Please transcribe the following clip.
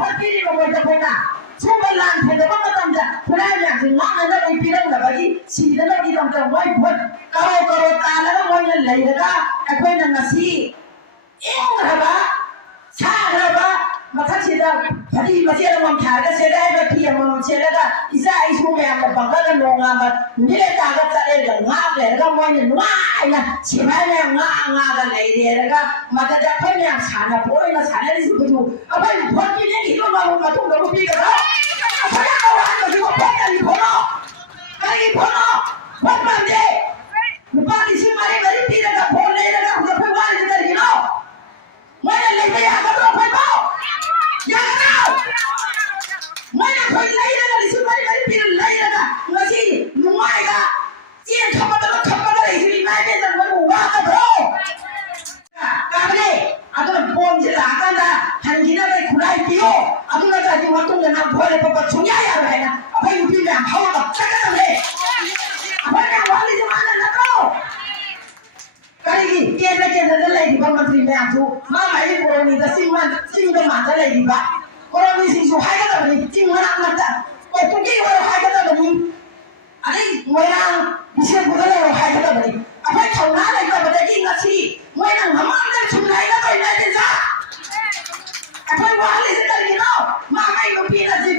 พอที่นี่ก็ไม่จะเป็นช่วงเวลาเห็นแต่ว่าก็ต้องจะคุณได้อย่างถึงว่าอันนั้นไอ้พี่นั่นแบบนี้ชีนั่นไอ้ที่ต้องจะไว้พ้นกระโดดตาแล้วก็ไว้นั่นเลยนะไอ้พี่นั่นน่ะสิเอ๊ะอะไรวะชาอะไรวะมาทักชีดาพอดีมาเชื่อเราถ่ายก็เชื่อได้แบบพี่มันเชื่อแล้วก็อีซ่าไอ้ช่วงแม่มันบังก็ลงมามันนี่เลยตาก็จะเล่นงาเลยแล้วก็ไว้นั่นว้ายนะชีแม่เนี่ยงากันเลยเดียแล้วก็มาจะเพื่อนเนี่ยฉันนะพวกเราฉันได้สิบดูเอาไปพอที่นี่ที่เรามาทุ่งเราพี่กันแล้วพยายามเอาอันนี้ก็พอกันอีกคนเนาะกันอีกคนเนาะพอมันเด้มันบ้านที่ชิมาเลยไม่ได้ตีแล้วก็พอเลยแล้วก็เราไปว่าจะได้ยินเนาะไม่ได้เลยไม่อยากก็ต้องไปเมาอยากเนาะไม่ได้เคยเลยแล้วก็ชิมาเลยไม่ได้ตีเลยแล้วก็งั้นสินุ่มไม่ก็เจียนขับมาแล้วขับมาเลยสิไม่ได้จะมาดูว่ากันเนาะการนี้อาตุนปนจิตอาการนะทันทีนั้นเลยคุณไอ้พี่โออาตุนจะที่วัดตรงนั้นพอเลยพอชุ่มยาอย่างไรนะเอาไปอยู่ที่ไหนเขาแบบชักกันเลยเอาไปเนี่ยวันนี้จะมาเนี่ยนะก็การนี้เกณฑ์นั่นเลยที่บ้านมันที่แม่ชูมาไม่ได้คนนี้แต่สิ่งก็มาจะเลยดีบ้าคนนี้สิ่งชูให้กันเลยสิ่งมันจะโอ้ทุกที่ว่าให้กันเลยอันนี้เวลาดิฉันพูดเลยว่าให้กันเลยเอาไปทำงานอะไรก็ไม่ได้ยินนะสิเมื่อนั่งมาจะชุ่มไหนก็ไม่ได้จ้าไอ้พวกว่าอะไรสักอย่างเนาะมาไม่ก็พี่นะสิ